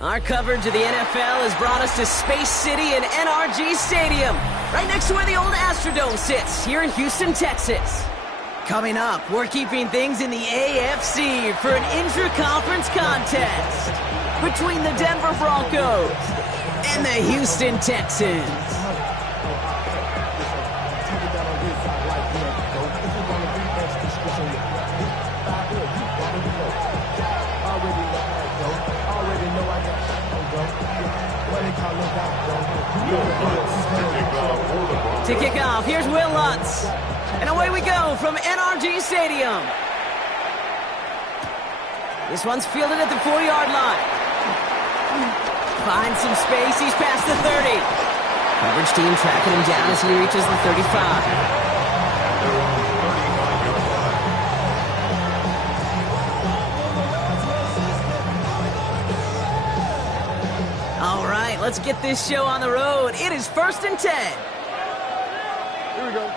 Our coverage of the NFL has brought us to Space City and NRG Stadium, right next to where the old Astrodome sits, here in Houston, Texas. Coming up, we're keeping things in the AFC for an intra-conference contest between the Denver Broncos and the Houston Texans. To kick off, here's Will Lutz. And away we go from NRG Stadium. This one's fielded at the 4-yard line. Finds some space, he's past the 30. Coverage team tracking him down as he reaches the 35. All right, let's get this show on the road. It is 1st and 10. Here we go.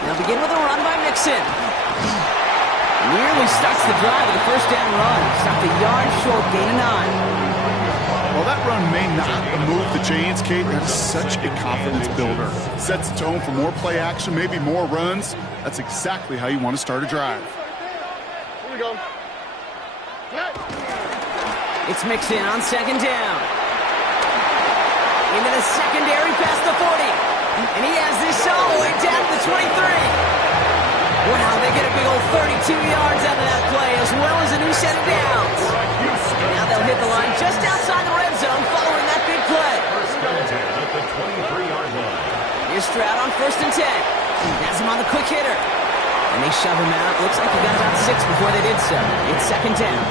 Now begin with a run by Mixon. Nearly starts the drive with a first down run. Stopped a yard short, gain of 9. Well, that run may not move the chains, Kate. That's such a confidence builder. Sets the tone for more play action, maybe more runs. That's exactly how you want to start a drive. Here we go. It's Mixon on 2nd down. Into the secondary past the 40. And he has this all the way down to the 23. Wow, they get a big old 32 yards out of that play, as well as a new set of downs. Now they'll hit the line just outside the red zone following that big play. First and 10 at the 23-yard line. Here's Stroud on 1st and 10. Has him on the quick hitter. And they shove him out. Looks like he got about 6 before they did so. It's 2nd down.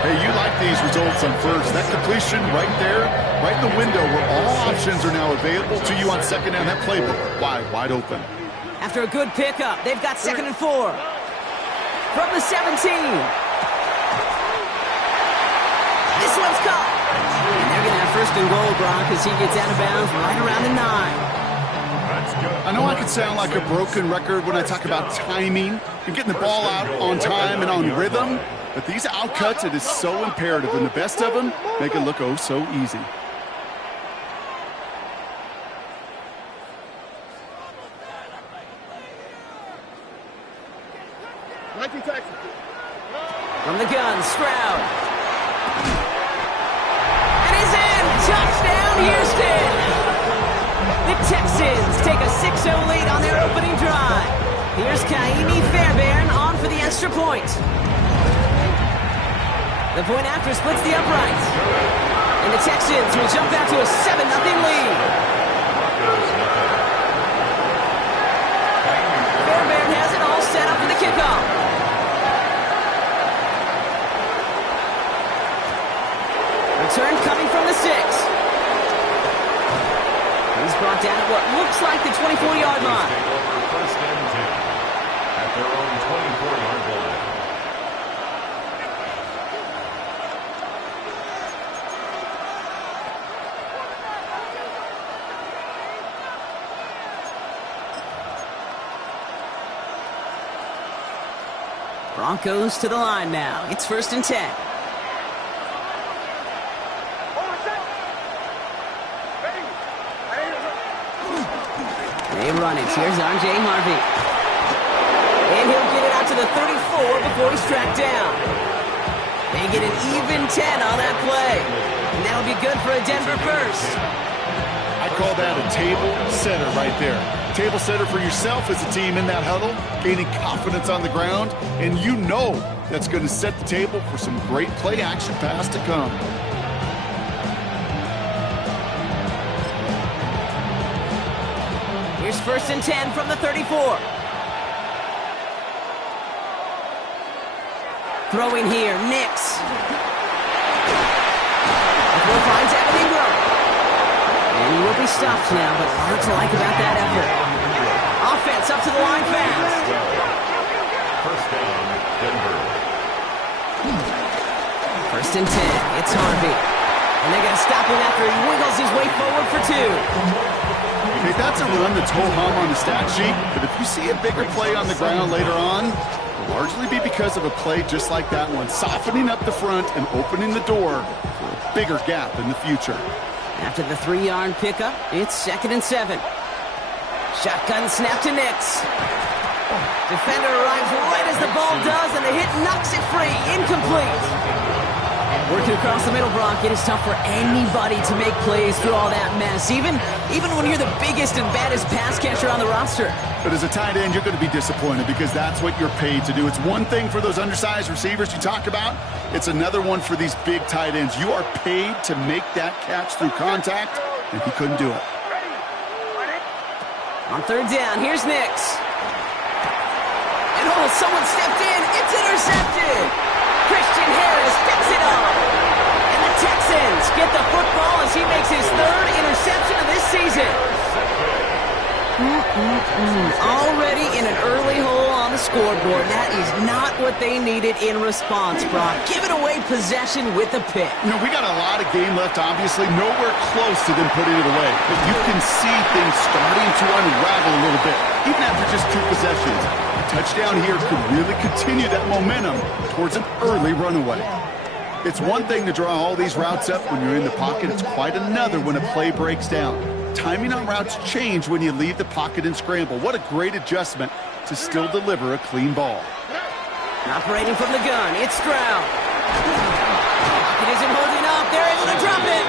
Hey, you like these results on first. That completion right there, right in the window where all options are now available to you on 2nd down. That playbook wide open. After a good pickup, they've got 2nd and 4. From the 17. This one's caught. And they're going to have 1st and goal, Brock, as he gets out of bounds right around the 9. I know I could sound like a broken record when I talk about timing and getting the ball out on time and on rhythm, but these outcuts, it is so imperative, and the best of them make it look oh so easy. From the gun, Stroud. And he's in! Touchdown, Houston! The Texans take a 6-0 lead on their opening drive. Here's Kaimi Fairbairn on for the extra point. The point after splits the uprights. And the Texans will jump out to a 7-0 lead. Fairbairn has it all set up for the kickoff. Return coming from the 6. He's brought down at what looks like the 24-yard line. First and 10 at their own 24-yard line. Broncos to the line now. It's 1st and 10. They run it. Here's R.J. Harvey. And he'll get it out to the 34 before he's tracked down. They get an even 10 on that play. And that'll be good for a Denver first. I call that a table setter right there. Table setter for yourself as a team in that huddle, gaining confidence on the ground, and you know that's going to set the table for some great play action pass to come. Here's 1st and 10 from the 34. Throwing here, Nix. Will finds Evan Ingram. And he will be stopped now, but hard to like about that effort. Offense up to the line fast. First down, Denver. 1st and 10. It's Harvey. And they're going to stop him after he wiggles his way forward for 2. Okay, that's a run that's ho-hum on the stat sheet, but if you see a bigger play on the ground later on, largely be because of a play just like that one, softening up the front and opening the door for a bigger gap in the future. After the 3-yard pickup, it's 2nd and 7. Shotgun snap to Nix. Defender arrives right as the ball does, and the hit knocks it free. Incomplete. Working across the middle, Brock, it is tough for anybody to make plays through all that mess, even when you're the biggest and baddest pass catcher on the roster. But as a tight end, you're going to be disappointed because that's what you're paid to do. It's one thing for those undersized receivers you talk about. It's another one for these big tight ends. You are paid to make that catch through contact, and he couldn't do it. On 3rd down, here's Nix. And someone stepped in. It's intercepted. Christian Harris picks it up. And the Texans get the football as he makes his 3rd interception of this season. Already in an early hole on the scoreboard. That is not what they needed in response, Brock. Giving away possession with a pick. You know, we got a lot of game left, obviously. Nowhere close to them putting it away. But you can see things starting to unravel a little bit, even after just 2 possessions. A touchdown here could really continue that momentum towards an early runaway. It's one thing to draw all these routes up when you're in the pocket. It's quite another when a play breaks down. Timing on routes change when you leave the pocket and scramble. What a great adjustment to still deliver a clean ball. Operating from the gun, it's Stroud. Pocket isn't holding up. They're able to drop it.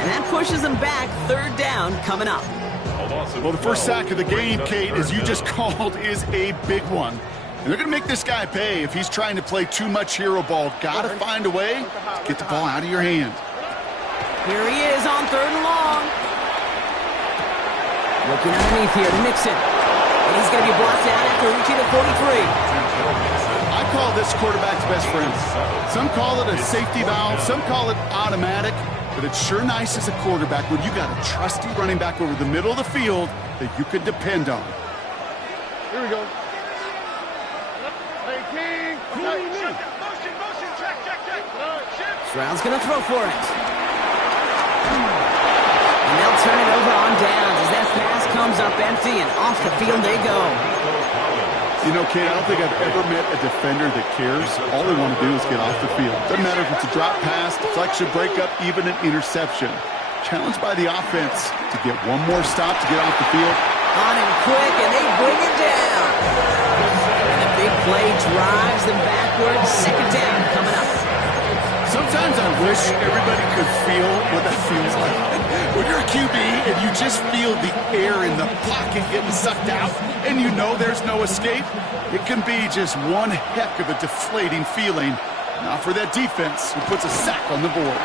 And that pushes them back. 3rd down coming up. Well, the first sack of the game, Kate, as you just called, is a big one. And they're going to make this guy pay if he's trying to play too much hero ball. Got to find a way to get the ball out of your hand. Here he is on 3rd and long. Looking underneath here to Mixon. And he's going to be blocked out after reaching the 43. I call this quarterback's best friend. Some call it a safety valve. Some call it automatic. But it's sure nice as a quarterback when you got a trusty running back over the middle of the field that you can depend on. Here we go. Hey, King. Motion, check. Stroud's going to throw for it. And they'll turn it over on downs as that pass comes up empty and off the field they go. You know, Kate, I don't think I've ever met a defender that cares. All they want to do is get off the field. Doesn't matter if it's a drop pass, deflection, breakup, even an interception. Challenged by the offense to get one more stop to get off the field. On him quick, and they bring it down. And the big play drives them backwards. 2nd down coming up. Sometimes I wish everybody could feel what that feels like. When you're a QB and you just feel the air in the pocket getting sucked out and you know there's no escape, it can be just one heck of a deflating feeling. Not for that defense who puts a sack on the board.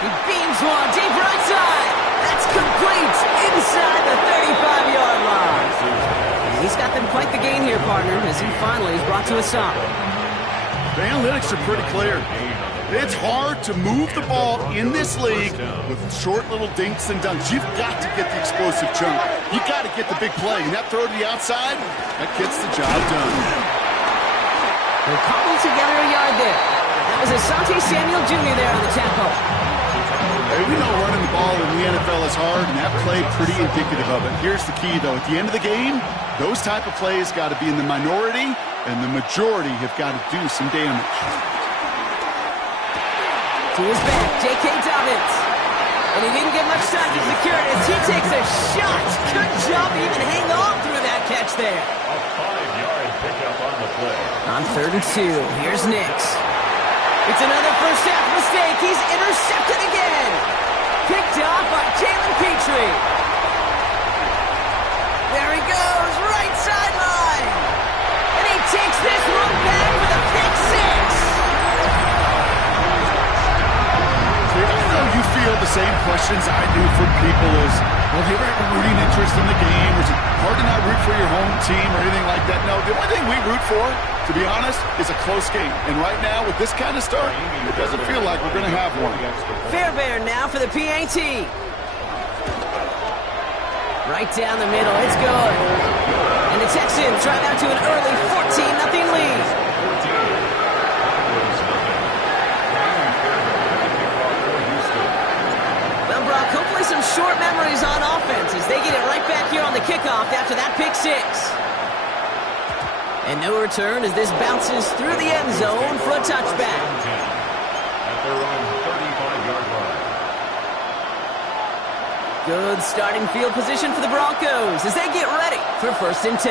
He beams one deep right side. That's complete inside the 35-yard line. And he's got them quite the gain here, partner, as he finally is brought to a stop. The analytics are pretty clear. It's hard to move the ball in this league with short little dinks and dunks. You've got to get the explosive chunk. You've got to get the big play. And that throw to the outside, that gets the job done. They're cobbled together a yard there. That was Asante Samuel Jr. there on the tackle. Hey, we know running the ball in the NFL is hard, and that play pretty indicative of it. Here's the key, though. At the end of the game, those type of plays got to be in the minority, and the majority have got to do some damage. To his back, J.K. Dobbins. And he didn't get much time to secure it as he takes a shot. Good job even hang on through that catch there. A 5-yard pickup on the play. On 3rd and 2, here's Nix. It's another first half mistake. He's intercepted again. Picked off by Jalen Petrie. There he goes, right sideline. And he takes this one back with a pick 6. You feel the same questions I do from people as, well, do you ever have a rooting interest in the game? Or is it hard to not root for your home team or anything like that? No, the only thing we root for, to be honest, is a close game. And right now, with this kind of start, it doesn't feel like we're going to have one. Fairbairn now for the PAT. Right down the middle, it's good. And the Texans drive out to an early 14-0 lead. Hopefully some short memories on offense as they get it right back here on the kickoff after that pick 6. And And no return as this bounces through the end zone for a touchback. At their own 35-yard line. Good starting field position for the Broncos as they get ready for 1st and 10.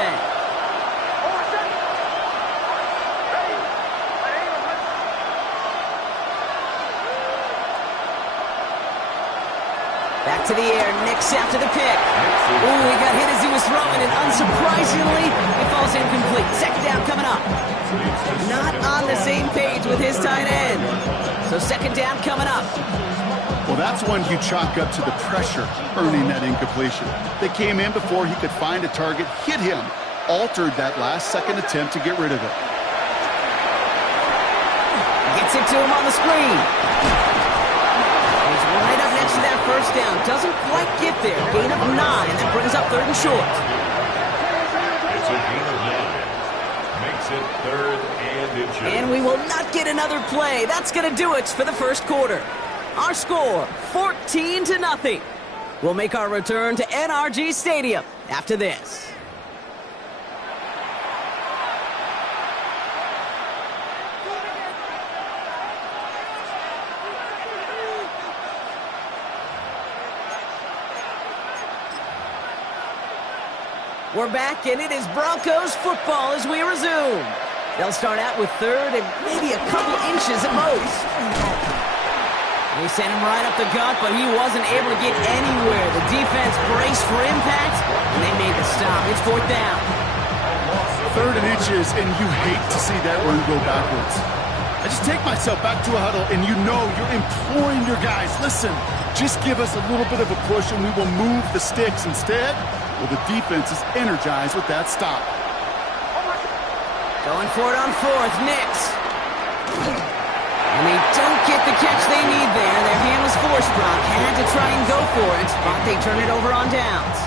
Back to the air, Nix after the pick. Ooh, he got hit as he was throwing, and unsurprisingly, it falls incomplete. 2nd down coming up. Not on the same page with his tight end. So 2nd down coming up. Well, that's one you chalk up to the pressure earning that incompletion. They came in before he could find a target, hit him, altered that last-second attempt to get rid of it. Gets it to him on the screen. He's right up next to that 1st down. Doesn't quite get there. Gain of 9. That brings up 3rd and short. It's a gain of 9. Makes it 3rd and inches. And we will not get another play. That's going to do it for the 1st quarter. Our score, 14-0. We'll make our return to NRG Stadium after this. We're back, and it is Broncos football as we resume. They'll start out with 3rd and maybe a couple inches at most. They sent him right up the gut, but he wasn't able to get anywhere. The defense braced for impact, and they made the stop. It's 4th down. 3rd and inches, and you hate to see that run go backwards. I just take myself back to a huddle, and you know you're imploring your guys, listen, just give us a little bit of a push, and we will move the sticks. Instead, well, the defense is energized with that stop. Going for it on 4th, Nix. And they don't get the catch they need there. Their hand was forced, Brock. Had to try and go for it, but they turn it over on downs.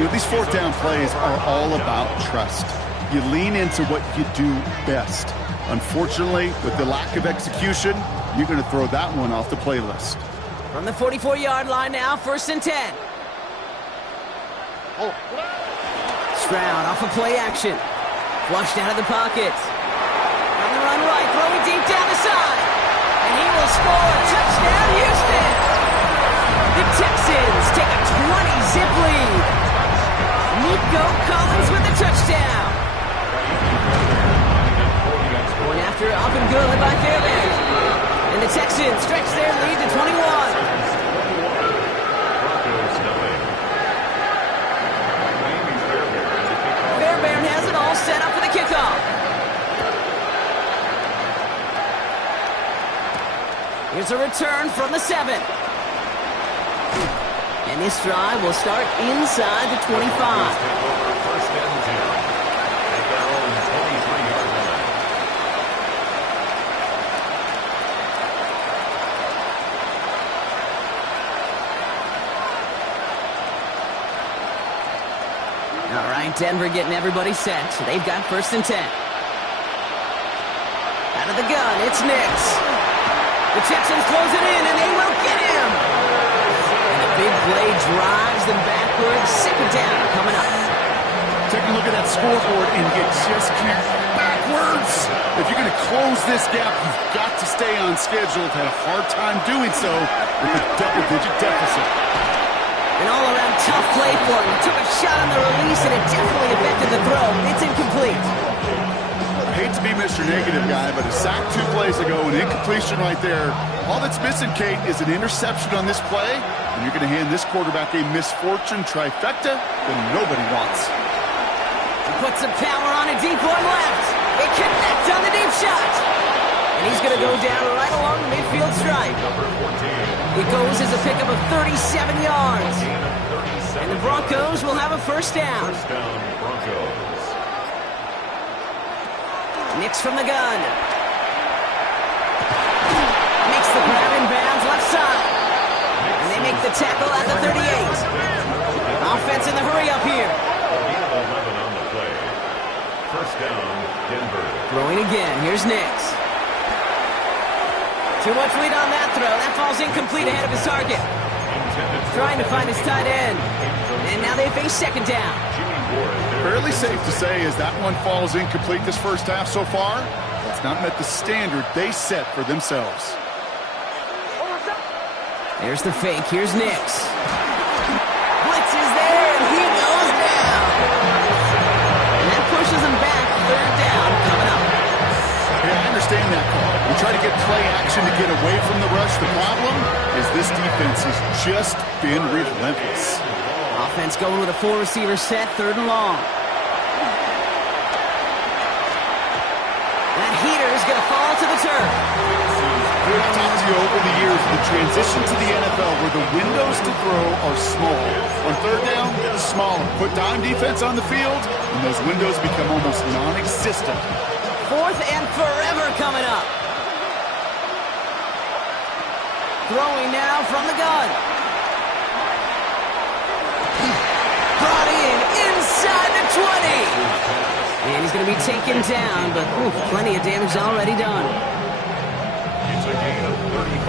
You know, these 4th down plays are all about trust. You lean into what you do best. Unfortunately, with the lack of execution, you're going to throw that one off the playlist. From the 44-yard line now, 1st and 10. Stroud off of play action. Flushed out of the pocket. On the run right, throwing deep down the side. And he will score. Touchdown, Houston. The Texans take a 20-zip lead. Nico Collins with the touchdown. Going after up and good by Fairbairn. And the Texans stretch their lead to 21. Fairbairn has it all set up for the kickoff. Here's a return from the 7. And this drive will start inside the 25. First and 10. At their own 23-yard line. All right, Denver getting everybody set. They've got 1st and 10. Out of the gun, it's Nix. The Texans close it in, and they will get him. And the big play drives them backwards. 2nd down coming up. Take a look at that scoreboard, and you just can't backwards. If you're going to close this gap, you've got to stay on schedule. Had a hard time doing so with a double-digit deficit. An all-around tough play for him. Took a shot on the release, and it definitely affected the throw. It's incomplete. I hate to be Mr. Negative guy, but a sack 2 plays ago, an incompletion right there. All that's missing, Kate, is an interception on this play, and you're going to hand this quarterback a misfortune trifecta that nobody wants. He puts some power on a deep one left. It connects on the deep shot. And he's going to go down right along the midfield stripe. It goes as a pickup of 37 yards. And the Broncos will have a 1st down. First down, Broncos. Nix from the gun. Makes the grab in bounds left side. And they make the tackle at the 38. Offense in the hurry up here. 11 on the play. First down, Denver. Throwing again. Here's Nix. Too much lead on that throw. That falls incomplete ahead of his target. Trying to find his tight end. And now they face 2nd down. Fairly safe to say as that one falls incomplete this first half so far, it's not met the standard they set for themselves. There's the fake. Here's Nix. Blitz is there, and he goes down. And that pushes him back. Third down coming up. Yeah, I understand that call. We try to get play action to get away from the rush. The problem is this defense has just been relentless. Offense going with a 4-receiver set, third and long. That heater is going to fall to the turf. We've talked to you over the years of the transition to the NFL where the windows to throw are small. On third down, smaller. Put dime defense on the field, and those windows become almost non-existent. Fourth and forever coming up. Throwing now from the gun. Brought in inside the 20. And he's going to be taken down, but plenty of damage already done.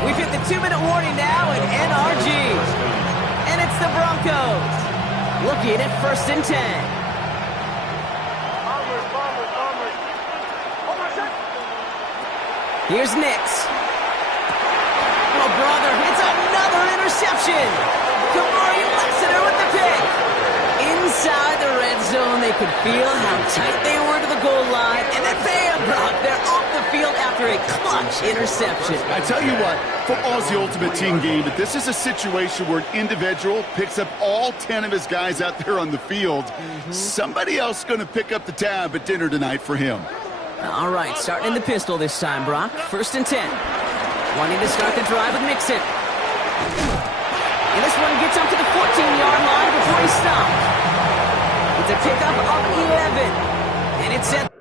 We've hit the 2-minute warning now at NRG. And it's the Broncos. Looking at first and 10. Here's Nix. Oh, brother, it's another interception. Kamari Lexiter with the pick. Inside the red zone, they could feel how tight they were to the goal line, and then bam, Brock, they're off the field after a clutch interception. I tell you what, football is the ultimate team game, but this is a situation where an individual picks up all 10 of his guys out there on the field. Somebody else is going to pick up the tab at dinner tonight for him. All right, starting in the pistol this time, Brock. First and 10. Wanting to start the drive with Mixon. And this one gets up to the 14-yard line before he's stopped. It's a pickup of 11. And it's set.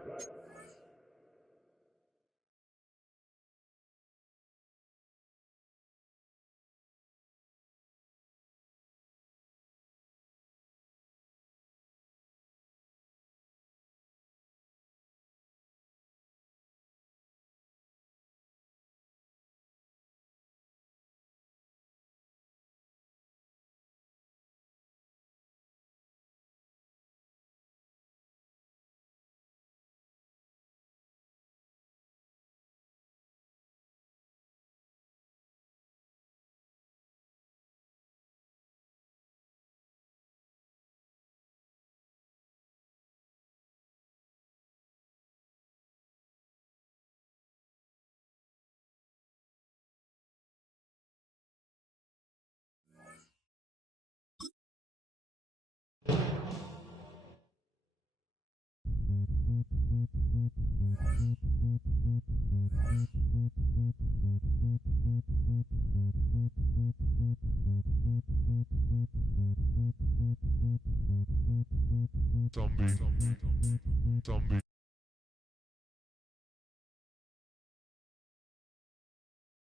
Zombie.